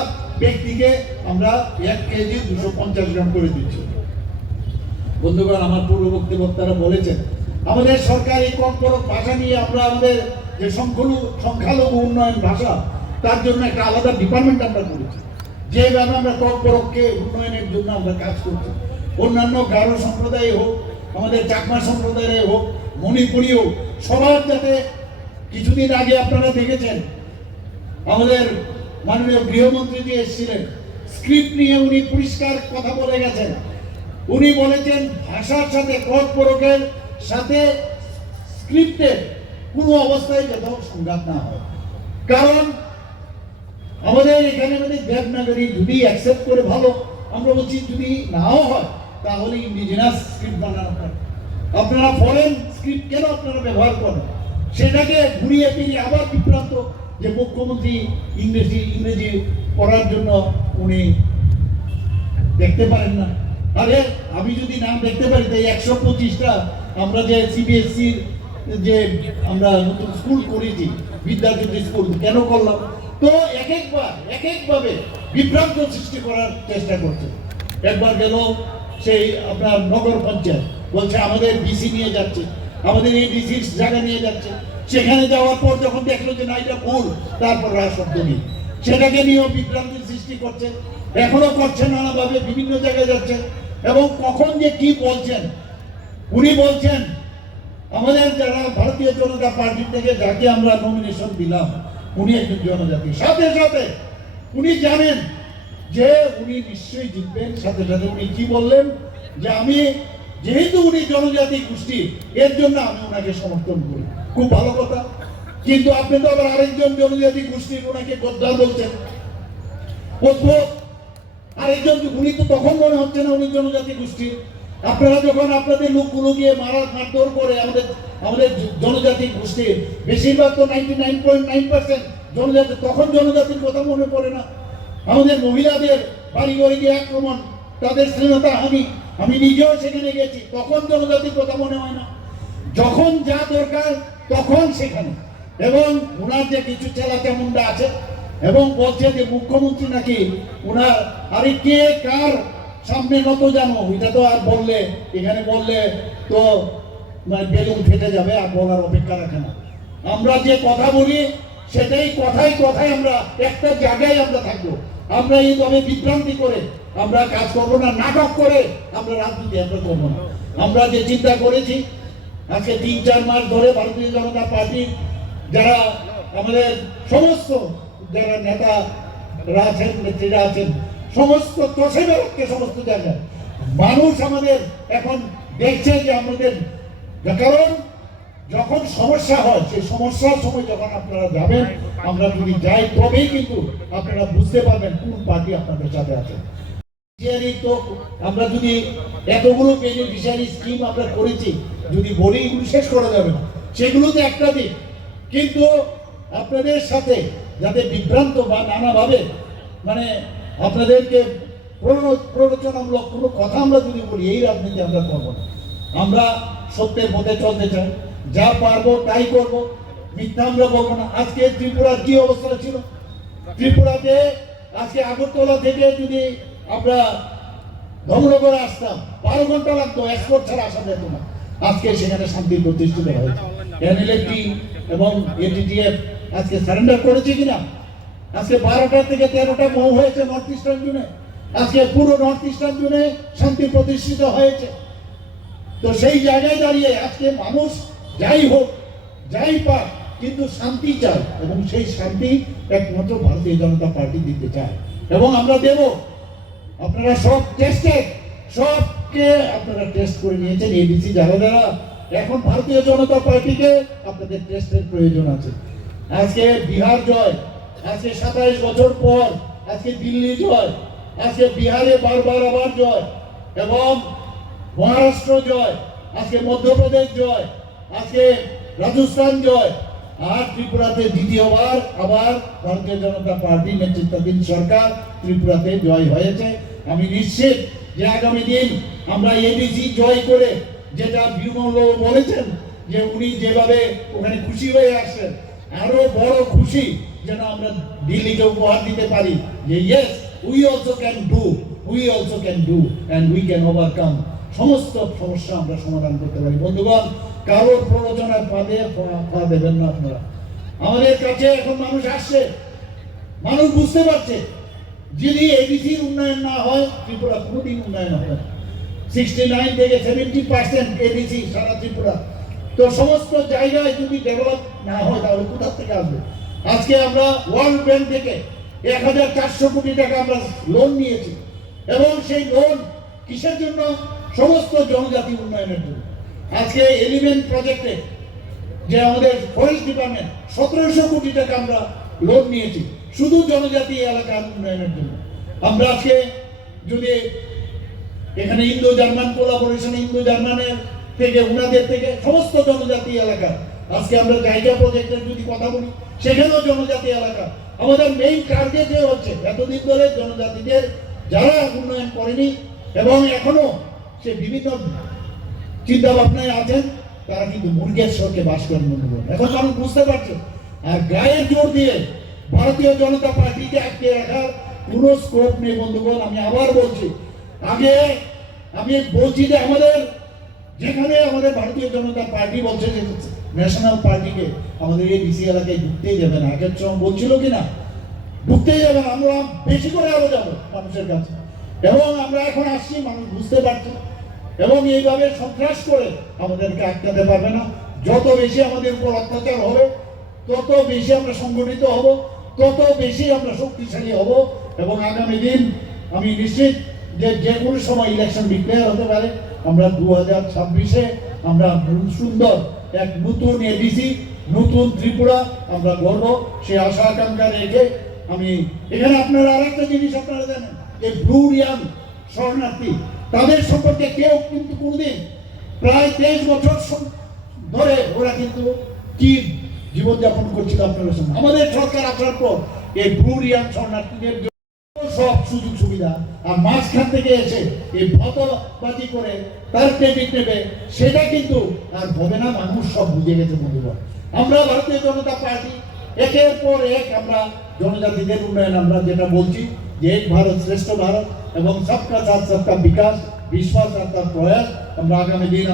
ব্যক্তিকে আমরা 1 কেজি 250 গ্রাম করে দিচ্ছি। বন্ধুগণ, আমার পূর্ববর্তী বক্তারা বলেছেন আমাদের সরকারি কর্পোরেট ভাষা নিয়ে আমরা আমাদের যে সংখ্যালঘু উন্নয়ন ভাষা, তার জন্য একটা আলাদা ডিপার্টমেন্ট আমরা করেছি। যেভাবে আমরা কর্পোরেটকে উন্নয়নের জন্য আমরা কাজ করছি, অন্যান্য গারো সম্প্রদায় হোক, আমাদের চাকমা সম্প্রদায়ের হোক, মণিপুরী হোক, সবার যাতে, কিছুদিন আগে আপনারা দেখেছেন আমাদের মাননীয় গৃহমন্ত্রী যে এসেছিলেন, স্ক্রিপ্ট নিয়ে উনি পরিষ্কার কথা বলে গেছেন। উনি বলেছেন ভাষার সাথে কর্পোরেটের সাথে স্ক্রিপ্টের কোনো অবস্থায় যেন সংঘাত না হয়। কারণ আমাদের এখানে দেবনাগরী যদি অ্যাকসেপ্ট করে ভালো, আমরা বলছি যদি নাও হয় তাহলে ইন্ডিজিনাস স্ক্রিপ্ট বানানো হয়। আপনারা ফরেন স্ক্রিপ্ট কেন আপনারা ব্যবহার করেন? সেটাকে ঘুরিয়ে ফিরিয়ে আবার বিভ্রান্ত যে মুখ্যমন্ত্রী ইংরেজি পড়ার জন্য উনি দেখতে পারেন না। আরে আমি যদি নাম দেখতে পারি তাই 125টা আমরা যে সিবিএসসির যে আমরা নতুন স্কুল করেছি, বিদ্যাজ্যোতি স্কুল কেন করলাম? তো এক একভাবে বিভ্রান্ত সৃষ্টি করার চেষ্টা করছে। একবার গেল সেই আপনার নগর পঞ্চায়েত, বলছে আমাদের ডিসি নিয়ে যাচ্ছে, আমাদের এই ডিসির জায়গা নিয়ে যাচ্ছে। সেখানে যাওয়ার পর যখন দেখলো যে না এটা ভুল, তারপর রাজশব্দ নেই, সেটাকে নিয়েও বিভ্রান্তির সৃষ্টি করছে, এখনো করছে নানাভাবে, বিভিন্ন জায়গায় যাচ্ছে। এবং কখন যে কি বলছেন, উনি বলছেন আমাদের যারা ভারতীয় জনতা পার্টি থেকে যাকে আমরা নমিনেশন দিলাম উনি একজন জনজাতি, সাথে সাথে উনি জানেন যে উনি নিশ্চয়ই জিতবেন। সাথে সাথে উনি কি বললেন যে আমি যেহেতু উনি জনজাতি গোষ্ঠী এর জন্য আমি ওনাকে সমর্থন করি। খুব ভালো কথা, কিন্তু আপনি তো আবার আরেকজন জনজাতি গোষ্ঠীর ওনাকে গদ্দার বলছেন। অদ্ভুত। আরেকজন উনি তো তখন মনে হচ্ছে না উনি জনজাতি গোষ্ঠীর। আপনারা যখন আপনাদের লোকগুলো গিয়ে মারধর করে আমাদের জনজাতি গোষ্ঠীর বেশিরভাগ তো 99.9% জনজাতি, তখন জনজাতির কথা মনে পড়ে না? আমাদের মহিলাদের বাড়ি ঘরে গিয়ে আক্রমণ, তাদের শ্লীলতা হানি, আমি নিজেও সেখানে গেছি, তখন জনজাতির কথা মনে হয় না? যখন যা দরকার তখন সেখানে। এবং ওনার যে কিছু চেলাচামুন্ডা আছে এবং বলছে যে মুখ্যমন্ত্রী নাকি ওনার আরে কে কার সামনে নত জানো, এটা তো আর বললে এখানে বললে তো মানে বেলুন ফেটে যাবে, আর বলার অপেক্ষা রাখে না। আমরা যে কথা বলি সেটাই কথায় কথায় আমরা একটা জায়গায় আমরা থাকবো। আমরা এইভাবে বিভ্রান্তি করে আমরা কাজ করবো না, নাটক করে আমরা রাজনীতি আমরা করবো না। আমরা যে চিন্তা করেছি আজকে 3-4 মাস ধরে ভারতীয় জনতা পার্টি যারা আমাদের সমস্ত যারা নেতারা আছেন, নেত্রীরা আছেন, সমস্ত চষে বেরোচ্ছে সমস্ত জায়গায়। মানুষ আমাদের এখন দেখছে যে আমাদের, কারণ যখন সমস্যা হয় সেই সমস্যার সময় যখন আপনারা যাবেন, আমরা যদি যাই তবেই কিন্তু আপনারা বুঝতে পারবেন কোন পার্টি আপনাদের সাথে আছে। তো আমরা যদি এতগুলো বেনিফিশিয়ারি স্কিম আমরা করেছি, যদি বলি এগুলো শেষ করা যাবে না, সেগুলোতে একটা দিক। কিন্তু আপনাদের সাথে যাতে বিভ্রান্ত বা নানাভাবে মানে আপনাদেরকে প্ররোচনামূলক কোনো কথা আমরা যদি বলি, এই রাজনীতি আমরা করবো না। আমরা সত্যের পথে চলতে চাই, যা পারবো তাই করব, মিথ্যা আমরা বলবো না। আজকে ত্রিপুরার কি অবস্থা ছিল, ত্রিপুরাতে আজকে আগরতলা থেকে যদি আমরা ধর্মনগরে আসতাম 12 ঘন্টা লাগতো, এক্সপোর্ট ছাড়া আসা যেত না। আজকে সেখানে শান্তি প্রতিষ্ঠিত হয়েছে। এনএলএফটি এবং এটিটিএফ আজকে সারেন্ডার করেছে কিনা? আজকে 12টা থেকে 13টা মৌ হয়েছে নর্থ ইস্টার্ন জোনে। আজকে পুরো নর্থ ইস্টার্ন জোনে শান্তি প্রতিষ্ঠিত হয়েছে। তো সেই জায়গায় দাঁড়িয়ে আজকে মানুষ যাই হোক যাই পাক কিন্তু শান্তি চায়, এবং সেই শান্তি একমাত্র ভারতীয় জনতা পার্টি দিতে চায় এবং আমরা দেব। আপনারা সব সবকে আপনারা টেস্ট করে নিয়েছেন, এডিসি যারা যারা এখন ভারতীয় জনতা পার্টিকে আপনাদের টেস্টের প্রয়োজন আছে। আজকে বিহার জয়, আজকে 27 বছর পর আজকে দিল্লি জয়, আজকে বিহারে বারবার আবার জয়, এবং মহারাষ্ট্র জয়, আজকে মধ্যপ্রদেশ জয়, আজকে রাজস্থান জয়, আর ত্রিপুরাতে দ্বিতীয়বার আবার ভারতীয় জনতা পার্টি নেতৃত্বাধীন সরকার ত্রিপুরাতে জয় হয়েছে। আমি নিশ্চিত যে আগামী দিন আমরা এডিসি জয় করে, যেটা বিমল বলেছেন যে উনি যেভাবে ওখানে খুশি হয়ে আসছেন, আরো বড় খুশি যেন আমরা দিল্লিকে উপহার দিতে পারি যে yes we also can do and we can overcome. সমস্ত সমস্যা আমরা সমাধান করতে পারি। বন্ধুগণ, কারোর প্ররোচনার পা দেবেন না আপনারা। আমাদের কাছে এখন মানুষ আসছে, মানুষ বুঝতে পারছে যদি এডিসির উন্নয়ন না হয় ত্রিপুরা কোনোদিন উন্নয়ন হবে না। 69 থেকে 70% এডিসি সারা ত্রিপুরা। তো সমস্ত জায়গায় যদি ডেভেলপ না হয় তাহলে কোথা থেকে আসবে? আজকে আমরা ওয়ার্ল্ড ব্যাংক থেকে 1400 কোটি টাকা আমরা লোন নিয়েছি, এবং সেই লোন কিসের জন্য? সমস্ত জনজাতি উন্নয়নের জন্য। আজকে এলিমেন্ট প্রজেক্টে যে আমাদের ফরেস্ট ডিপার্টমেন্ট 1700 কোটি টাকা আমরা লোন নিয়েছি শুধু জনজাতি এলাকার উন্নয়নের জন্য। আমরা আজকে যদি এখানে ইন্দো জার্মান কোলাবোরেশন, ইন্দো জার্মানের থেকে ওনাদের থেকে সমস্ত জনজাতি এলাকা, আজকে আমরা জায়গা প্রজেক্টের যদি কথা বলি সেখানেও জনজাতি এলাকা। আমাদের মেইন টার্গেট হচ্ছে এতদিন ধরে জনজাতিদের যারা উন্নয়ন করেনি এবং এখনো সে বিভিন্ন চিন্তা ভাবনায় আছেন, তারা কিন্তু মুরগের সরকে বাস করেন বন্ধুগণ। এখন মানুষ বুঝতে পারছে। আর গায়ের জোর দিয়ে ভারতীয় জনতা পার্টিকে আটকে রাখার কোনো স্কোপ নেই বন্ধুগণ। আমি আবার বলছি, আগে আমি বলছি যে আমাদের যেখানে আমাদের ভারতীয় জনতা পার্টি বলছে যে ন্যাশনাল পার্টিকে আমাদের এই ডিসি এলাকায় ঢুকতেই যাবে না, আগের সময় বলছিল কিনা ঢুকতেই যাবে না, আমরা বেশি করে আরো যাবো মানুষের কাছে। এবং আমরা এখন আসছি, মানুষ বুঝতে পারছে এবং এইভাবে সন্ত্রাস করে আমাদেরকে আটকাতে পারবে না। যত বেশি আমাদের উপর অত্যাচার হবে, তত বেশি আমরা সংগঠিত হব, তত বেশি আমরা শক্তিশালী হব। এবং আগামী দিন আমি নিশ্চিত যে যে কোনো সময় ইলেকশন ডিক্লেয়ার হতে পারে। আমরা 2026-এ আমরা সুন্দর এক নতুন এডিসি, নতুন ত্রিপুরা আমরা গড়ব, সে আশা আকাঙ্ক্ষা রেখে আমি এখানে আপনারা আরেকটা জিনিস আপনারা জানেন, এই ব্লু রিয়াং শরণার্থী তাদের সম্পর্কে কেউ কিন্তু কোনদিন প্রায় 23 বছর ধরে ওরা কিন্তু কি জীবনযাপন করছিল আপনারা শুনুন। আমাদের সরকার আসার পর এই ব্লু রিয়াং শরণার্থীদের সব সুযোগ সুবিধা, আর মাঝখান থেকে এসে এই ভতবাজি করে তার ক্রেডিট নেবে, সেটা কিন্তু আর হবে না। মানুষ সব বুঝে গেছে বন্ধুরা। আমরা ভারতীয় জনতা পার্টি একের পর এক আমরা জনজাতিদের উন্নয়ন, আমরা যেটা বলছি যে এক ভারত শ্রেষ্ঠ ভারত এবং সবকা সাথ সবকা বিকাশ, বিশ্বাস আর তার প্রয়াস আমরা আগামী দিন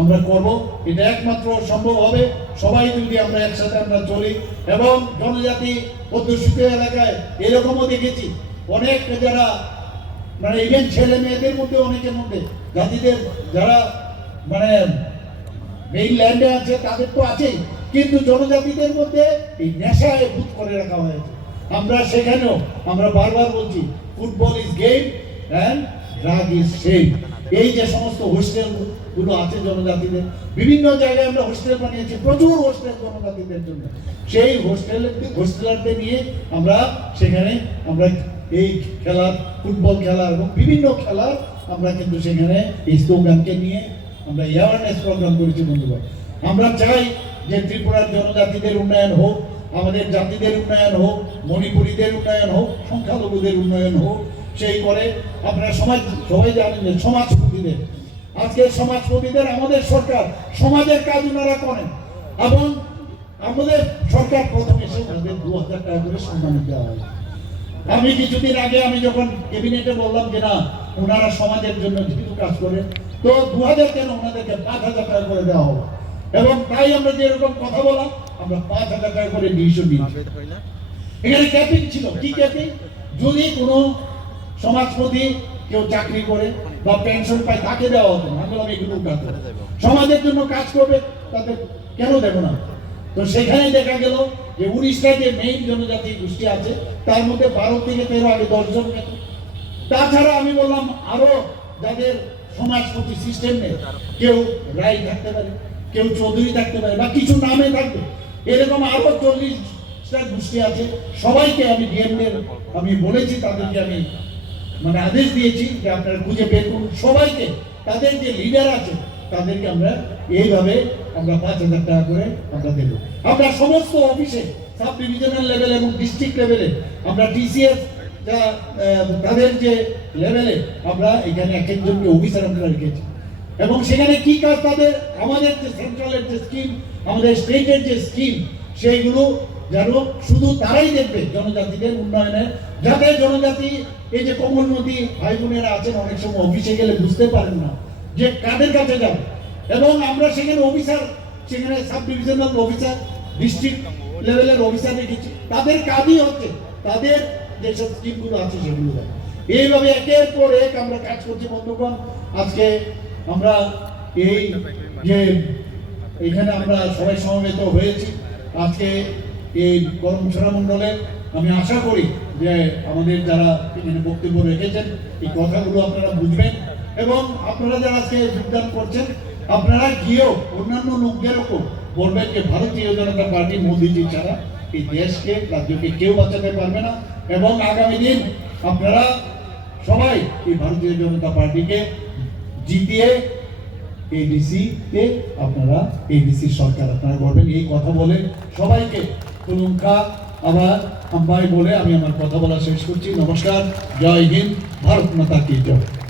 আমরা করব। এটা একমাত্র সম্ভব হবে সবাই যদি আমরা একসাথে আমরা চলি। এবং জনজাতি অধ্যুষিত এলাকায় এরকমও দেখেছি অনেক যারা মানে ইভেন ছেলে মেয়েদের মধ্যে অনেকের মধ্যে জাতিদের যারা মানে মেইন ল্যান্ডে আছে তাদের তো আছেই, কিন্তু জনজাতিদের মধ্যে এই নেশায় ভূত করে রাখা হয়েছে। আমরা সেখানেও আমরা বারবার বলছি football is game and drug is same. এই যে সমস্ত হোস্টেল গুলো আছে জনজাতিদের, বিভিন্ন জায়গায় আমরা হোস্টেল বানিয়েছি, প্রচুর হোস্টেল জনজাতিদের জন্য। সেই হোস্টেলারদের নিয়ে আমরা সেখানে আমরা এই খেলার, ফুটবল খেলা এবং বিভিন্ন খেলার আমরা কিন্তু সেখানে এই স্লোগানকে নিয়ে আমরা অ্যাওয়ারনেস প্রোগ্রাম করেছি বন্ধুগণ। আমরা চাই যে ত্রিপুরার জনজাতিদের উন্নয়ন হোক, আমাদের জাতিদের উন্নয়ন হোক, মণিপুরীদের উন্নয়ন হোক, সংখ্যালঘুদের উন্নয়ন হোক। সেই করে আপনারা সবাই জানেন যে সমাজপতিদের, আজকে সমাজপতিদের আমাদের সরকার সমাজের কাজ ওনারা করেন এবং আমাদের সরকার প্রথমে এসে ওনাদের 2000 টাকা করে সম্মান দেওয়া হয়। আমি কিছুদিন আগে আমি যখন ক্যাবিনেটে বললাম যে না ওনারা সমাজের জন্য যেহেতু কাজ করে, তো 2000 কেন ওনাদেরকে 5000 টাকা করে দেওয়া হবে। এবং তাই আমরা যেরকম কথা বললাম আমরা 5000 টাকা করে ডিভিশন দিয়েছি। এখানে ক্যাপিং ছিল, কি ক্যাপিং? যদি কোনো সমাজপতি কেউ চাকরি করে বা পেনশন পায় তাকে দেওয়া হতো না। আমি বললাম এগুলো উঠাতে, সমাজের জন্য কাজ করবে তাদের কেন দেবো না? তো সেখানে দেখা গেল যে 19টা যে মেইন জনজাতি গোষ্ঠী আছে তার মধ্যে 12 থেকে 13 আগে 10 জন গেল। তাছাড়া আমি বললাম আরো যাদের সমাজপতি সিস্টেম নেই, কেউ রায় থাকতে পারে, কেউ চৌধুরী থাকতে পারে বা কিছু নামে থাকবে, এরকম আরো 40টা গোষ্ঠী আছে। সবাইকে আমি ডিএমদের আমি বলেছি, তাদেরকে আমি মানে আদেশ দিয়েছি যে আপনারা খুঁজে বের করুন সবাইকে, তাদের যে লিডার আছে তাদেরকে আমরা এইভাবে আমরা 5000 টাকা করে আমরা দেব। আমরা সমস্ত অফিসে সাব ডিভিশনাল লেভেল এবং ডিস্ট্রিক্ট লেভেলে আমরা টিসিএস তাদের যে লেভেলে আমরা এখানে এক একজনকে অফিসার আমরা রেখেছি। এবং সেখানে কি কাজ তাদের, আমাদের যে সেন্ট্রালের যে স্কিম, আমাদের স্টেটের যে স্কিম, সেইগুলো যেন শুধু তারাই দেখবে জনজাতিদের উন্নয়নে, যাতে জনজাতি এই যে কোমলমতি ভাই বোনেরা আছেন অনেক সময় অফিসে গেলে বুঝতে পারেন না যে কাদের কাছে যাবে। এবং আমরা সেখানে অফিসার, সেখানে সাব ডিভিশনাল অফিসার, ডিস্ট্রিক্ট লেভেলের অফিসার রেখেছি। তাদের কাজই হচ্ছে তাদের যেসব স্কিমগুলো আছে সেগুলো। এইভাবে একের পর এক আমরা কাজ করছি বন্ধুগণ। আজকে আমরা এই যে এখানে আমরা সবাই সমবেত হয়েছি আজকে এই কর্মশালা মণ্ডলে, আমি আশা করি যে আমাদের যারা এখানে বক্তব্য রেখেছেন এই কথাগুলো আপনারা বুঝবেন এবং আপনারা যারা আজকে যোগদান করছেন আপনারা গিয়েও অন্যান্য লোকদেরও বলবেন যে ভারতীয় জনতা পার্টি মোদীজি ছাড়া এই দেশকে, রাজ্যকে কেউ বাঁচাতে পারবে না। এবং আগামী দিন আপনারা সবাই এই ভারতীয় জনতা পার্টিকে জিতিয়ে এডিসি তে আপনারা এডিসি সরকার আপনারা করবেন, এই কথা বলে সবাইকে কুলুঙ্খা আবার আম্বাই বলে আমি আমার কথা বলা শেষ করছি। নমস্কার, জয় হিন্দ, ভারত মাতা কি জয়।